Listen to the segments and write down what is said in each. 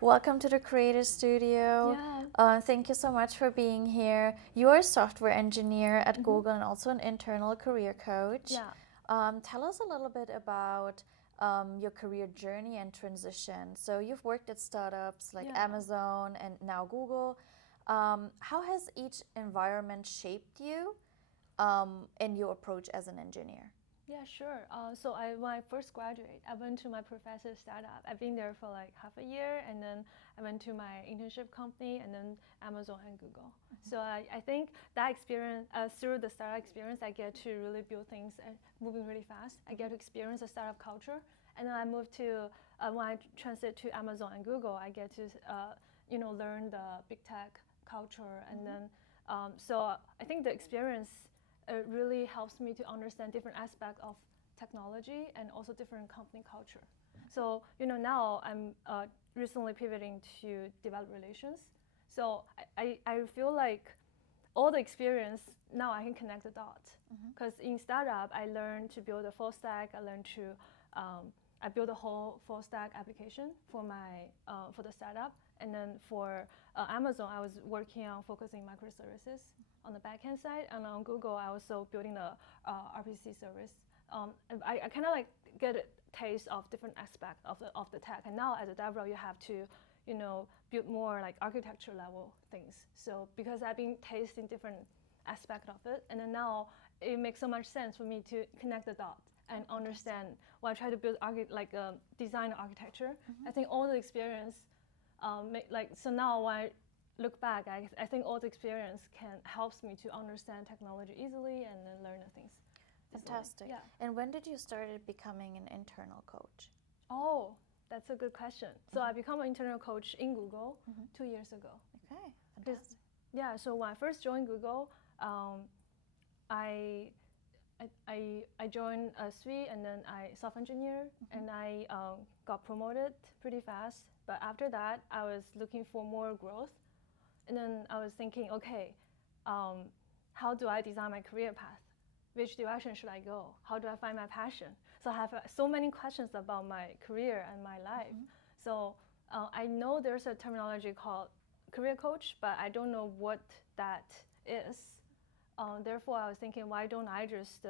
Welcome to the Creator Studio. Yeah. Thank you so much for being here. You're a software engineer at Mm-hmm. Google and also an internal career coach. Yeah. Tell us a little bit about your career journey and transition. So, you've worked at startups like Yeah. Amazon and now Google. How has each environment shaped you in your approach as an engineer? Yeah, sure. When I first graduated, I went to my professor's startup. I've been there for like half a year, and then I went to my internship company, and then Amazon and Google. So I think that experience, through the startup experience, I get to really build things and moving really fast. I get to experience the startup culture, and then I moved to when I transit to Amazon and Google, I get to learn the big tech culture, and then I think the experience it really helps me to understand different aspects of technology and also different company culture. So now I'm recently pivoting to develop relations. So I feel like all the experience now I can connect the dots. Because in startup I learned to build a full stack. I learned to I built a whole full stack application for for the startup. And then for Amazon, I was working on focusing microservices on the backend side, and on Google, I also building the RPC service. I kind of like get a taste of different aspects of the tech, and now as a developer, you have to build more like architecture level things. So because I've been tasting different aspect of it, and then now it makes so much sense for me to connect the dots and understand when I try to build design architecture. I think all the experience so now when I look back, I think all the experience can helps me to understand technology easily and then learn the things easily. Fantastic. Yeah. And when did you started becoming an internal coach? Oh, that's a good question. So I became an internal coach in Google 2 years ago. Okay, fantastic. Yeah, so when I first joined Google, I I joined a suite and then I software engineer and I got promoted pretty fast. But after that, I was looking for more growth, and then I was thinking, okay, how do I design my career path? Which direction should I go? How do I find my passion? So I have so many questions about my career and my life. So I know there's a terminology called career coach, but I don't know what that is. Therefore, I was thinking, why don't I just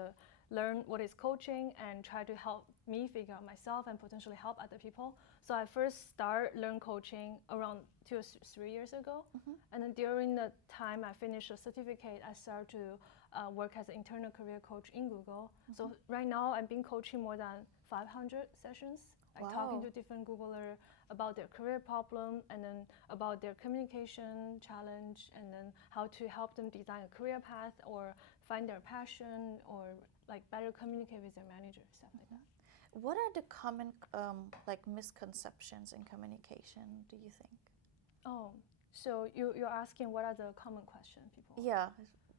learn what is coaching and try to help me figure out myself and potentially help other people. So I first started learn coaching around 2 or 3 years ago, and then during the time I finished a certificate, I started to work as an internal career coach in Google. So right now I've been coaching more than 500 sessions. Like talking to different Googler about their career problem and then about their communication challenge and then how to help them design a career path or find their passion or like better communicate with their manager, stuff like that. What are the common like misconceptions in communication, do you think? Oh, so you're asking what are the common questions people? Yeah,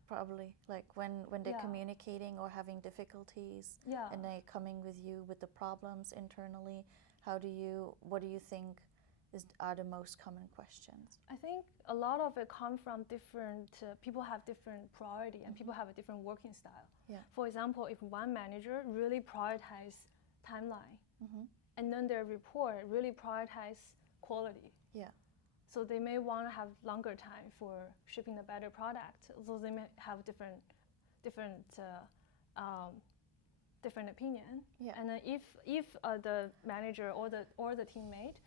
probably. Like when they're Yeah. communicating or having difficulties Yeah. and they coming with you with the problems internally, what do you think are the most common questions? I think a lot of it comes from different people have different priority and people have a different working style. Yeah. For example, if one manager really prioritize timeline and then their report really prioritize quality. Yeah. So they may want to have longer time for shipping a better product. So they may have different different opinion. Yeah. And then if the manager or the teammate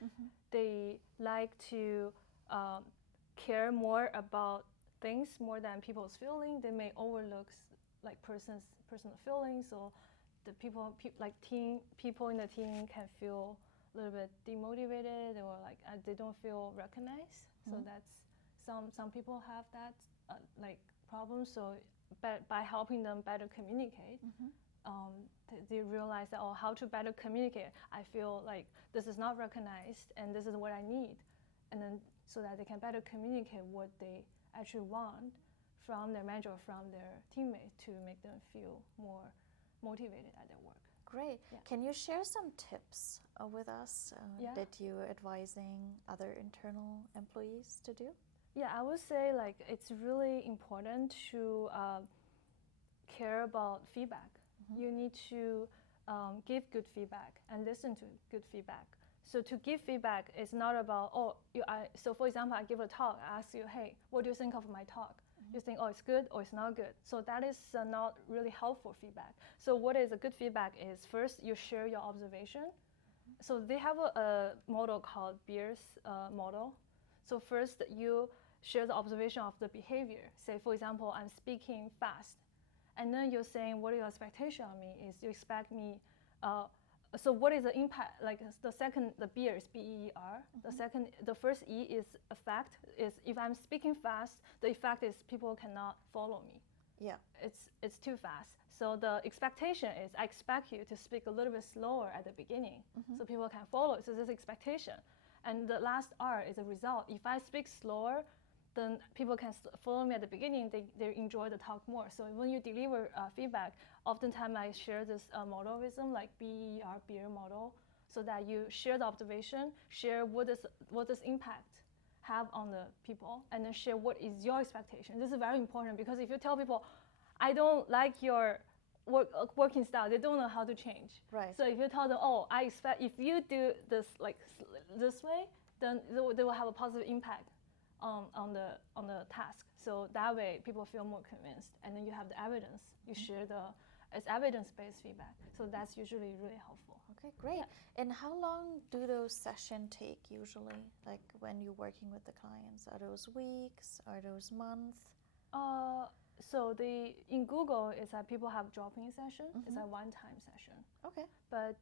they like to care more about things more than people's feeling, they may overlook like personal feelings. So the people in the team can feel a little bit demotivated or like they don't feel recognized. So that's some people have that like problem. So by helping them better communicate, they realize that how to better communicate. I feel like this is not recognized and this is what I need, and then so that they can better communicate what they actually want from their manager or from their teammates to make them feel more motivated at their work. Great. Yeah. Can you share some tips with us Yeah. that you're advising other internal employees to do? Yeah, I would say like it's really important to care about feedback. You need to give good feedback and listen to good feedback So to give feedback is not about, so for example, I give a talk, I ask you, hey, what do you think of my talk? You think, oh, it's good or it's not good. So that is not really helpful feedback. So what is a good feedback is first you share your observation. So they have a model called Beer's model. So first you share the observation of the behavior. Say, for example, I'm speaking fast. And then you're saying, what your expectation on me is you expect me, so what is the impact, like the beer is B-E-E-R. The first E is effect, is if I'm speaking fast, the effect is people cannot follow me. Yeah. It's too fast. So the expectation is I expect you to speak a little bit slower at the beginning so people can follow. So this expectation. And the last R is a result. If I speak slower, then people can follow me at the beginning, they enjoy the talk more. So when you deliver feedback, oftentimes I share this model with them, like BER, beer model, so that you share the observation, share what does impact have on the people, and then share what is your expectation. This is very important because if you tell people, I don't like your working style, they don't know how to change. Right. So if you tell them, oh, I expect if you do this like this way, then they will have a positive impact on the task. So that way people feel more convinced, and then you have the evidence. You share it's evidence-based feedback. So that's usually really helpful. Okay, great. Yeah. And how long do those sessions take usually? Like when you're working with the clients, are those weeks? Are those months? So in Google, it's that people have drop-in session. It's a one-time session. Okay. But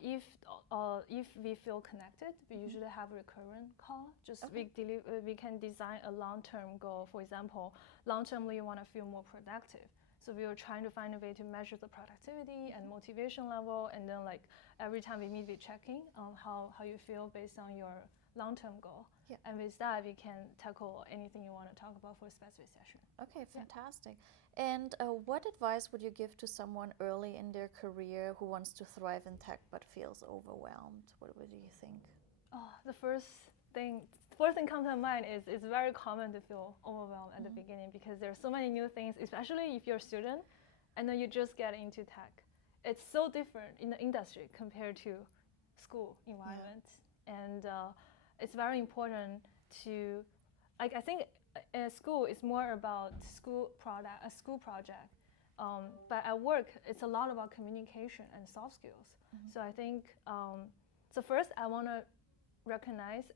if we feel connected, we usually have recurrent call. Just we can design a long-term goal. For example, long-termly you want to feel more productive. So we were trying to find a way to measure the productivity and motivation level, and then like every time we meet, we checking on how you feel based on your long-term goal. Yeah. And with that, we can tackle anything you want to talk about for a specific session. Okay, fantastic. Yeah. And what advice would you give to someone early in their career who wants to thrive in tech but feels overwhelmed? What do you think? The first thing comes to mind is it's very common to feel overwhelmed at the beginning because there's so many new things, especially if you're a student and then you just get into tech. It's so different in the industry compared to school environment. Yeah. And it's very important to, like, I think at school it's more about a school project. But at work, it's a lot about communication and soft skills. So I think, so first I want to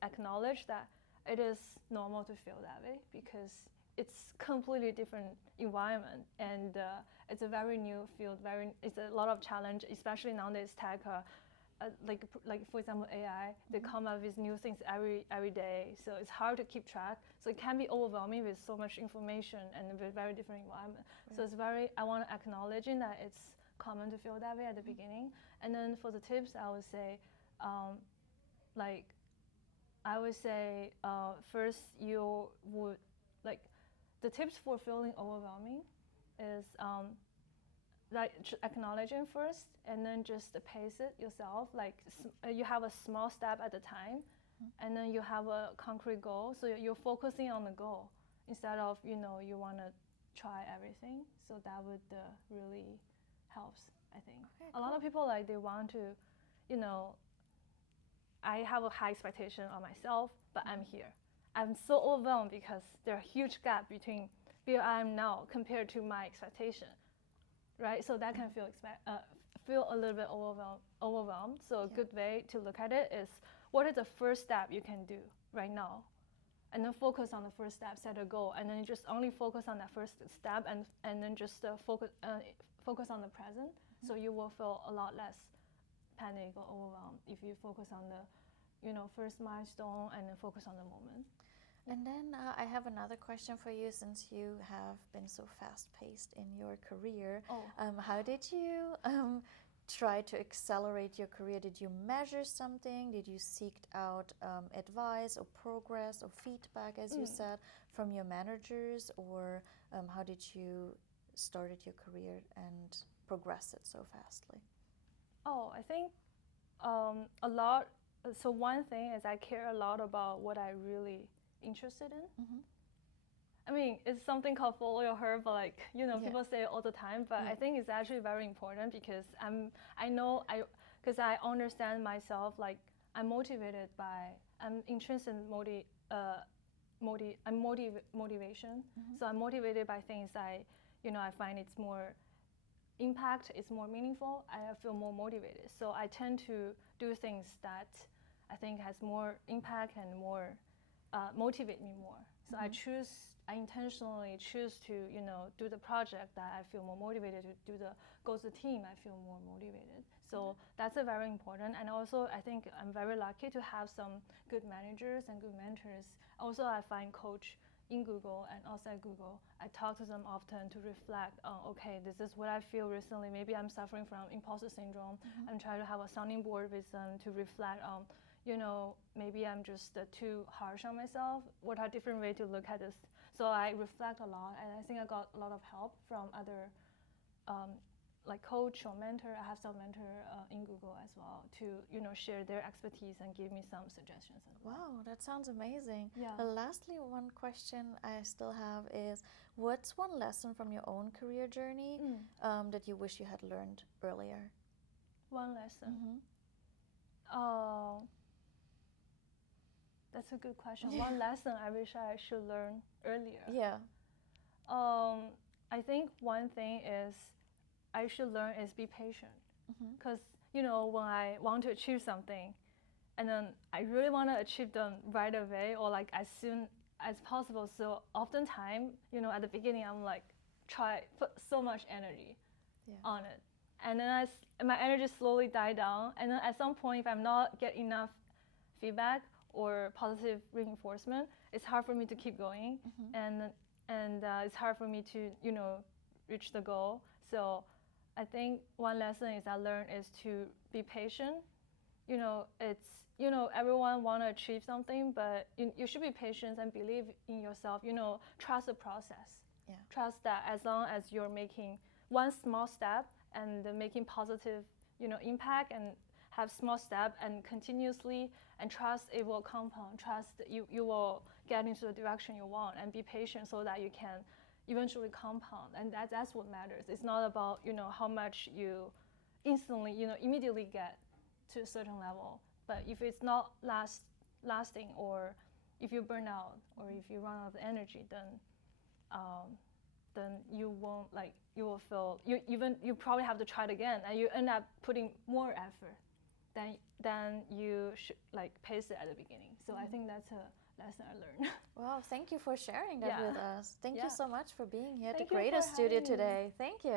acknowledge that it is normal to feel that way because it's completely different environment and it's a very new field. It's a lot of challenge, especially nowadays tech. Like for example AI, they come up with new things every day, so it's hard to keep track. So it can be overwhelming with so much information and a very different environment. Right. So it's I want to acknowledge that it's common to feel that way at the beginning. And then for the tips, I would say, first you would the tips for feeling overwhelming is acknowledging first, and then just pace it yourself. You have a small step at a time, and then you have a concrete goal. So you're focusing on the goal instead of you want to try everything. So that would really helps. I think a lot of people they want to, I have a high expectation on myself, but I'm here. I'm so overwhelmed because there's a huge gap between where I am now compared to my expectation. Right, so that can feel a little bit overwhelmed. So a good way to look at it is, what is the first step you can do right now, and then focus on the first step, set a goal, and then you just only focus on that first step, and then just focus on the present. So you will feel a lot less panic or overwhelmed if you focus on the, first milestone and then focus on the moment. And then I have another question for you, since you have been so fast-paced in your career. How did you try to accelerate your career? Did you measure something? Did you seek out advice or progress or feedback, as you said, from your managers? Or how did you started your career and progress it so fastly? I think a lot. So one thing is I care a lot about what I really interested in. I mean, it's something called follow your heart, but people say it all the time. But I think it's actually very important because I understand myself. I'm motivated by, I'm interested in motivation. So I'm motivated by things I find it's more impact, it's more meaningful. I feel more motivated. So I tend to do things that I think has more impact and more motivate me more. So I intentionally choose to, do the project that I feel more motivated to do the goals of the team. I feel more motivated. So that's a very important. And also, I think I'm very lucky to have some good managers and good mentors. Also, I find coach in Google and outside Google. I talk to them often to reflect on, okay, this is what I feel recently. Maybe I'm suffering from imposter syndrome. I'm trying to have a sounding board with them to reflect on, maybe I'm just too harsh on myself. What are different ways to look at this? So I reflect a lot, and I think I got a lot of help from other like coach or mentor. I have some mentor in Google as well to share their expertise and give me some suggestions as well. Wow, that sounds amazing. Yeah. Lastly, one question I still have is, what's one lesson from your own career journey that you wish you had learned earlier? One lesson. That's a good question. One lesson I wish I should learn earlier. Yeah. I think one thing is I should learn is be patient. Because, when I want to achieve something, and then I really want to achieve them right away or like as soon as possible. So oftentimes, at the beginning, I'm like, put so much energy on it. And then my energy slowly died down. And then at some point, if I'm not getting enough feedback or positive reinforcement, it's hard for me to keep going. And it's hard for me to, reach the goal. So I think one lesson I learned is to be patient. Everyone want to achieve something, but you should be patient and believe in yourself. Trust the process. Yeah. Trust that as long as you're making one small step and making positive, impact and have small step and continuously, and trust it will compound. Trust you will get into the direction you want, and be patient so that you can eventually compound. And that's what matters. It's not about how much you instantly immediately get to a certain level, but if it's not lasting, or if you burn out, or if you run out of energy, then you won't you will feel you probably have to try it again, and you end up putting more effort than you should pace it at the beginning. So I think that's a lesson I learned. Wow, thank you for sharing that with us. Thank you so much for being here at the Thank you Creator for Studio having me. today. Thank you.